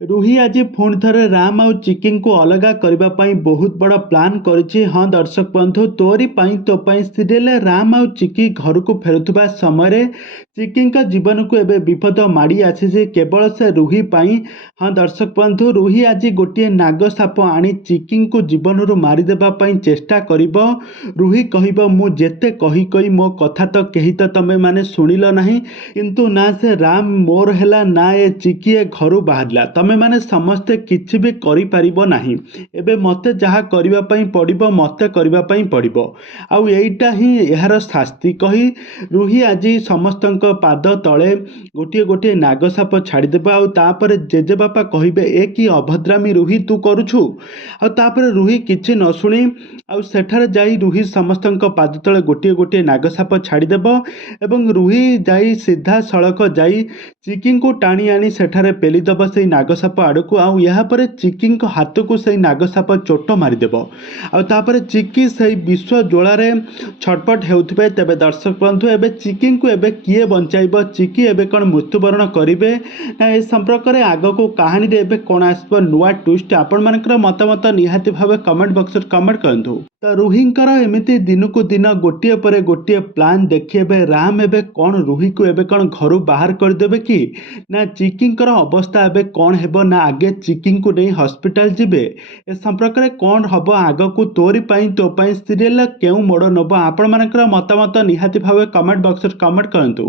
रुही आज पुणी थरे राम आउ चिकी को अलग करने बहुत बड़ प्लान करिछि। हाँ दर्शक बंधु, तोरी तो सीरियल राम आउ चिकी घर को फेरुवा समय चिकी जीवन को एबे विपद माड़ी आसी केवल से रुही पाई। हाँ दर्शक बंधु, रुही आज गोटे नाग साप आनी चिकी को जीवन रू मारिदेवाई चेष्टा करिब। रुही कहिब मु जेते कही कही मो कथा तो कहीं तो तमें माने शुणिल नहीं, किंतु ना से राम मोर हैला ना ए चिकी ए घर बाहरला, तमें माने समस्ते किछि भी करि परिबो नाही। एबे मते जहा करिबा पई पड़िबो मते करिबा पई पड़िबो, आउ एइटा ही एहार शास्ति कही रुही आज समस्तंक पाद तले गोटे गोटे नागसाप छाड़देबा। आउ तापर जेजे बापा कहिबे ए कि अभद्रामी रुही तू करुछु। आउ तापर रुही किछि न शुणी आउ सेठारे जाई रुही समस्तंक पाद तले गोटे गोटे नागसाप छाड़देबो एवं रुही जाई सीधा सड़क जाई चिकी को टाणी आनी सेठारे पेलीदेव से नागसाप आड़क। आउ यहाँ पर चिकी हाथ को सही नागसाप चोट मारिदेव। आउ तापर चिकी से विश्व ज्वालारे छटपट हेउथिबे। तेबे दर्शक बंधु, एबे चिकी को एबे किए बंचाइब, चिकी एबे कौन मृत्युवरण करिवे ना ए संपर्क में आग को कहानी रे एबे कौन आसब नुआ ट्विस्ट, आपण मानकर मतामत निहाती भावे कमेंट बॉक्स रे कमेंट करंतु। तो रुहींकर एमिति दिन को दिन गोटे पर गोटे प्लान देखिए राम एबे कौन रुही को एबे कौन घर बाहर करदेबे कि ना चिकी अवस्था एबे कौन हेबो, ना आगे चिकी को नहीं हॉस्पिटल जिबे। ए संपर्क में कौन हम आग को तोरी तो सीरियल केउ मोड़ नब, आपण मानकर मतामत निहाती भावे कमेंट बॉक्स रे कमेंट करंतु।